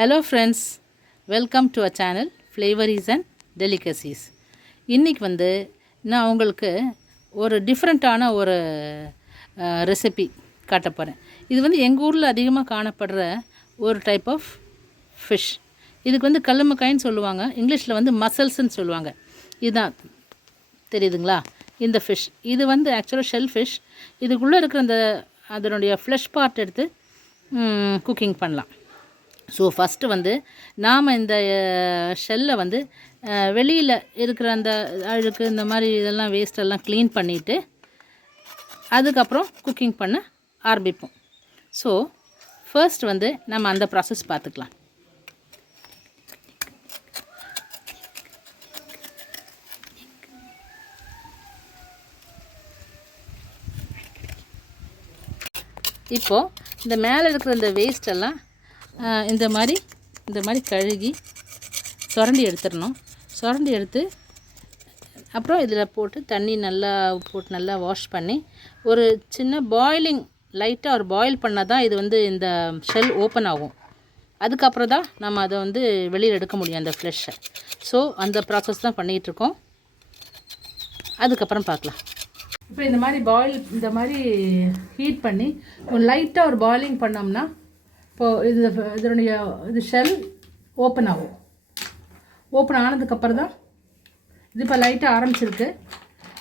Hello friends, welcome to our channel Flavouries and Delicacies. இன்றைக்கி நான் உங்களுக்கு ஒரு டிஃப்ரெண்ட்டான ஒரு ரெசிபி காட்ட போகிறேன். இது எங்கள் ஊரில் அதிகமாக காணப்படுற ஒரு டைப் ஆஃப் ஃபிஷ். இதுக்கு கல்லுமக்காயின்னு சொல்லுவாங்க, இங்கிலீஷில் மசல்ஸ்ன்னு சொல்லுவாங்க. இதுதான் தெரியுதுங்களா இந்த ஃபிஷ். இது ஆக்சுவலாக ஷெல் ஃபிஷ். இதுக்குள்ளே இருக்கிற அதனுடைய ஃப்ளஷ் பார்ட் எடுத்து குக்கிங் பண்ணலாம். ஸோ ஃபஸ்ட்டு நாம் இந்த ஷெல்லை வெளியில் இருக்கிற அந்த அழுக்கு இந்த மாதிரி இதெல்லாம் வேஸ்டெல்லாம் க்ளீன் பண்ணிவிட்டு அதுக்கப்புறம் குக்கிங் பண்ண ஆரம்பிப்போம். ஸோ ஃபர்ஸ்ட் நம்ம அந்த ப்ராசஸ் பார்த்துக்கலாம். இப்போது இந்த மேலே இருக்கிற இந்த வேஸ்டெல்லாம் இந்த மாதிரி கழுகி சுரண்டி எடுத்துடணும். சுரண்டி எடுத்து அப்புறம் இதில் போட்டு தண்ணி நல்லா போட்டு நல்லா வாஷ் பண்ணி ஒரு சின்ன பாயிலிங் லைட்டாக ஒரு பாயில் பண்ணால் தான் இது இந்த ஷெல் ஓப்பன் ஆகும். அதுக்கப்புறம் தான் நம்ம அதை வெளியில் எடுக்க முடியும் அந்த ஃப்ளெஷ்ஷை. ஸோ அந்த ப்ராசஸ் தான் பண்ணிகிட்ருக்கோம். அதுக்கப்புறம் பார்க்கலாம். இப்போ இந்த மாதிரி ஹீட் பண்ணி ஒரு லைட்டாக ஒரு பாயிலிங் பண்ணோம்னா இப்போது இதனுடைய ஷெல் ஓப்பன் ஆகும். ஓப்பன் ஆனதுக்கப்புறம் தான் இது இப்போ லைட்டாக ஆரம்பிச்சிருக்கு.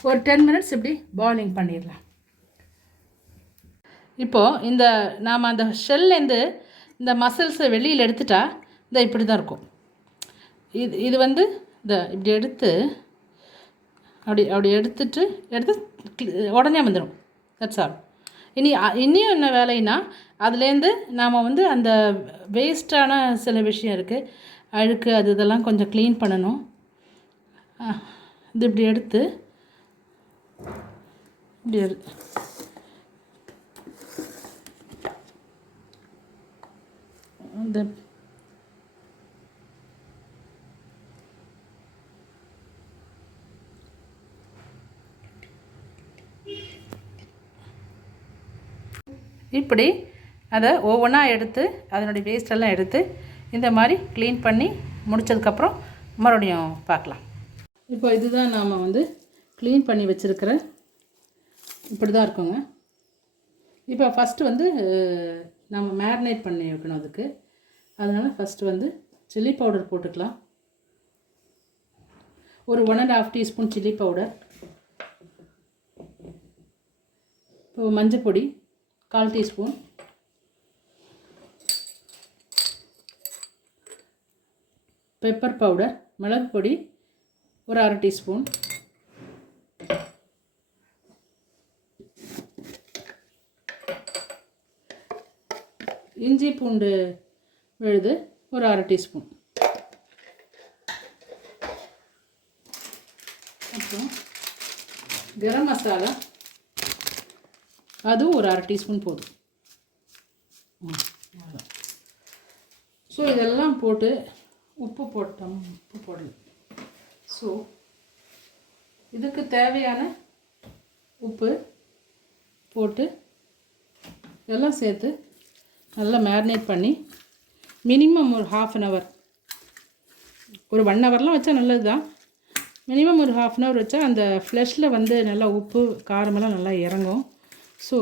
ஒரு 10 மினிட்ஸ் இப்படி பாயிலிங் பண்ணிடலாம். இப்போது நாம் அந்த ஷெல்லேருந்து இந்த மசில்ஸை வெளியில் எடுத்துட்டா இப்படி தான் இருக்கும். இது இப்படி எடுத்து அப்படி எடுத்து உடனே வந்துடும். That's all. இன்னும் என்ன வேலைன்னா அதுலேருந்து நாம் அந்த வேஸ்ட்டான சில விஷயம் இருக்குது, அழுக்கு இதெல்லாம் கொஞ்சம் க்ளீன் பண்ணணும். இது இப்படி எடுத்து இந்த இப்படி அதை ஒவ்வொன்றா எடுத்து அதனுடைய வேஸ்டெல்லாம் எடுத்து இந்த மாதிரி க்ளீன் பண்ணி முடித்ததுக்கப்புறம் மறுபடியும் பார்க்கலாம். இப்போ இதுதான் நாம் க்ளீன் பண்ணி வச்சுருக்கிற இப்படி தான் இருக்குங்க. இப்போ ஃபஸ்ட்டு நம்ம மேரினேட் பண்ணி வைக்கணும் அதுக்கு. அதனால் ஃபஸ்ட்டு சில்லி பவுடர் போட்டுக்கலாம். ஒரு 1.5 டீஸ்பூன் சில்லி பவுடர். இப்போ மஞ்சள் பொடி 1/4 டீஸ்பூன், பெப்பர் பவுடர் மிளகு பொடி ஒரு 1/2 டீஸ்பூன், இஞ்சி பூண்டு விழுது ஒரு 1/2 டீஸ்பூன், அப்புறம் கரம் மசாலா அதுவும் ஒரு 1/2 டீஸ்பூன் போதும். ஸோ இதெல்லாம் போட்டு உப்பு போடணும். ஸோ இதுக்கு தேவையான உப்பு போட்டு இதெல்லாம் சேர்த்து நல்லா மேரினேட் பண்ணி மினிமம் ஒரு 1/2 hour, ஒரு 1 hourலாம் வச்சா நல்லது தான். மினிமம் ஒரு 1/2 hour வச்சா அந்த ஃப்ளெஷ்ஷில் நல்லா உப்பு காரமெல்லாம் நல்லா இறங்கும். ஸோ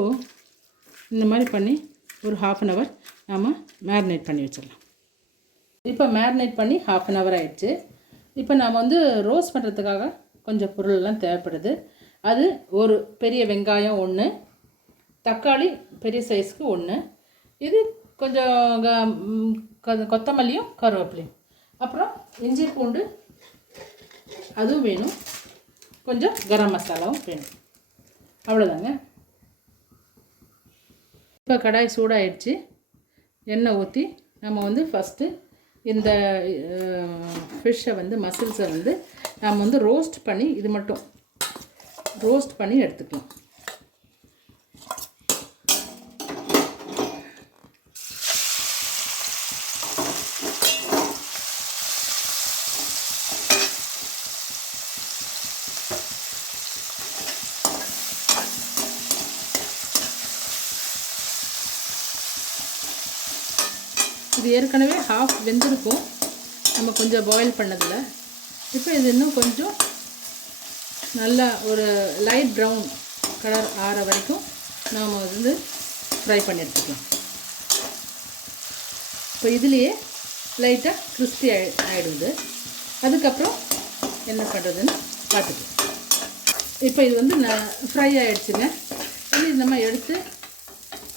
இந்த மாதிரி பண்ணி ஒரு 1/2 hour நாம் மேரினேட் பண்ணி வச்சிடலாம். இப்போ மேரினேட் பண்ணி 1/2 hour ஆகிடுச்சு. இப்போ நாம் ரோஸ்ட் பண்ணுறதுக்காக கொஞ்சம் பொருளெல்லாம் தேவைப்படுது. அது ஒரு பெரிய வெங்காயம் 1, தக்காளி பெரிய சைஸ்க்கு 1, இது கொஞ்சம் கொத்தமல்லியும் கருவேப்பிலையும், அப்புறம் இஞ்சி பூண்டு அதுவும் வேணும், கொஞ்சம் கரம் மசாலாவும் வேணும். அவ்வளோதாங்க. இப்போ கடாய் சூடாகிடுச்சு. எண்ணெய் ஊற்றி நம்ம ஃபஸ்ட்டு இந்த ஃபிஷ்ஷை மசில்ஸை நம்ம ரோஸ்ட் பண்ணி இது மட்டும் ரோஸ்ட் பண்ணி எடுத்துக்கலாம். இது ஏற்கனவே ஹாஃப் வெந்திருக்கும் நம்ம கொஞ்சம் பாயில் பண்ணதில். இப்போ இது இன்னும் கொஞ்சம் நல்லா ஒரு லைட் ப்ரௌன் கலர் ஆற வரைக்கும் நாம் வந்து ஃப்ரை பண்ணி எடுத்துக்கலாம். இப்போ இதுலேயே லைட்டாக கிறிஸ்பி ஆகிடுது. அதுக்கப்புறம் என்ன பண்ணுறதுன்னு பார்த்துக்கலாம். இப்போ இது வந்து ஃப்ரை ஆகிடுச்சுங்க. இனி நம்ம எடுத்து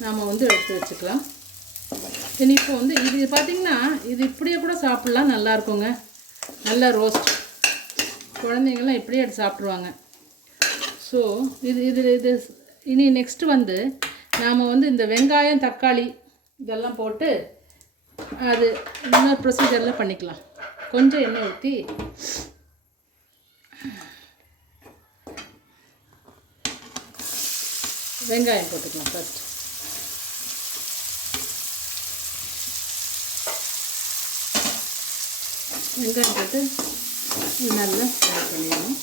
நாம் வந்து எடுத்து வச்சுக்கலாம். இனி இப்போ வந்து இது பார்த்திங்கன்னா இது இப்படியே கூட சாப்பிட்லாம், நல்லா இருக்குங்க. நல்லா ரோஸ்ட் குழந்தைங்கள்லாம் இப்படியே எடுத்து சாப்பிட்ருவாங்க. ஸோ இது இனி நெக்ஸ்ட்டு வந்து நாம் வந்து இந்த வெங்காயம் தக்காளி இதெல்லாம் போட்டு அது இன்னொரு ப்ரொசீஜரில் பண்ணிக்கலாம். கொஞ்சம் எண்ணெய் ஊற்றி வெங்காயம் போட்டுக்கலாம். ஃபஸ்ட் வெங்காயம் போட்டு நல்லா ஃப்ரை பண்ணிடணும்.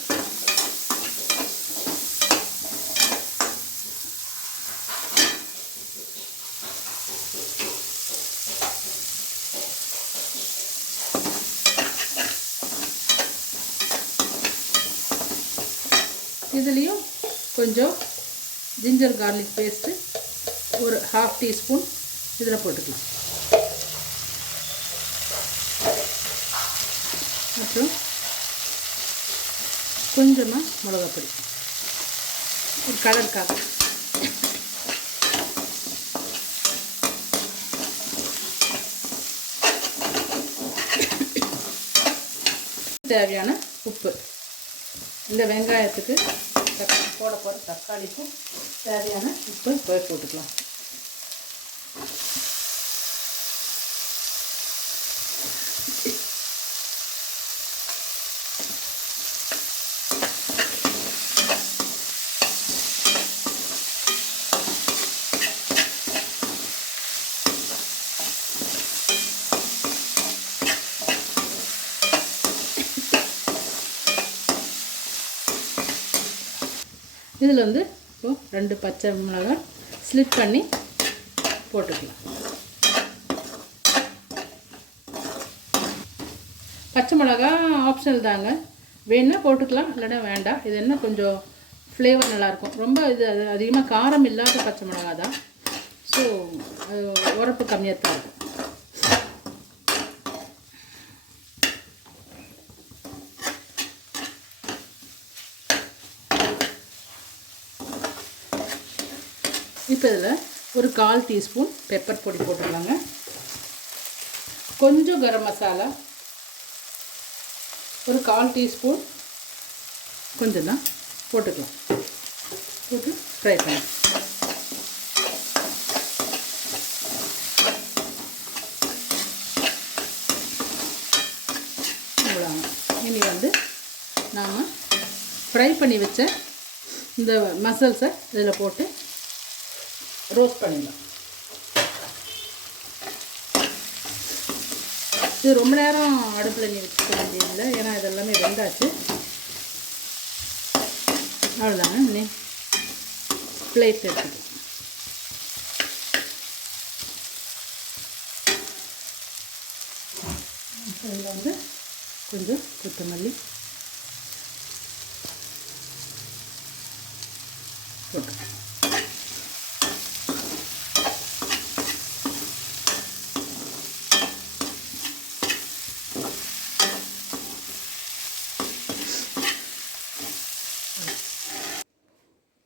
இதுலேயும் கொஞ்சம் ஜிஞ்சர் கார்லிக் பேஸ்ட்டு ஒரு 1/2 டீஸ்பூன் இதில் போட்டுக்கலாம். அப்புறம் கொஞ்சமாக மிளகாப்பொடி ஒரு கலருக்காக. தேவையான உப்பு, இந்த வெங்காயத்துக்கு போட போகிற தக்காளிக்கும் தேவையான உப்பு போட்டுக்கலாம். இதில் வந்து இப்போது 2 பச்சை மிளகாய் ஸ்லிட் பண்ணி போட்டுக்கலாம். பச்சை மிளகா ஆப்ஷனல் தாங்க, வேணுன்னா போட்டுக்கலாம், இல்லைன்னா வேண்டாம். இது என்ன கொஞ்சம் ஃப்ளேவர் நல்லாயிருக்கும். ரொம்ப இது அதிகமாக காரம் இல்லாத பச்சை மிளகா தான். ஸோ உரப்பு கம்மியாக தான் இருக்கும். இப்போ இதில் ஒரு 1/4 டீஸ்பூன் பெப்பர் பொடி போட்டுடலாங்க. கொஞ்சம் கரம் மசாலா ஒரு 1/4 டீஸ்பூன் கொஞ்சம் தான் போட்டுக்கலாம். போட்டு ஃப்ரை பண்ணி அவ்வளோங்க. இனி வந்து நாம் ஃப்ரை பண்ணி வச்ச இந்த மசால்ஸை இதில் போட்டு ரோஸ்ட் பண்ணிடலாம். இது ரொம்ப நேரம் அடுப்பில் நீ வச்சுக்க வேண்டியதில்லை, ஏன்னா இதெல்லாமே வெந்தாச்சு. அவ்வளோதாங்க. நீ பிளேட் எடுத்துக்கலாம். இதில் வந்து கொஞ்சம் கொத்தமல்லி போட்டு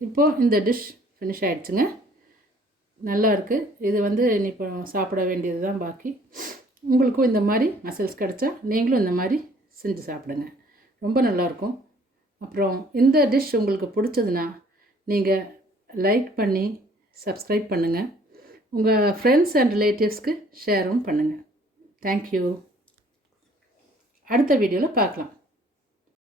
இப்போது இந்த டிஷ் ஃபினிஷ் ஆகிடுச்சுங்க. நல்லா இருக்குது. இது வந்து இப்போ சாப்பிட வேண்டியது தான் பாக்கி. உங்களுக்கும் இந்த மாதிரி மசில்ஸ் கிடச்சா நீங்களும் இந்த மாதிரி செஞ்சு சாப்பிடுங்க, ரொம்ப நல்லாயிருக்கும். அப்புறம் இந்த டிஷ் உங்களுக்கு பிடிச்சதுன்னா நீங்கள் லைக் பண்ணி சப்ஸ்கிரைப் பண்ணுங்கள். உங்கள் ஃப்ரெண்ட்ஸ் அண்ட் ரிலேட்டிவ்ஸ்க்கு ஷேரும் பண்ணுங்கள். தேங்க்யூ. அடுத்த வீடியோவில் பார்க்கலாம்.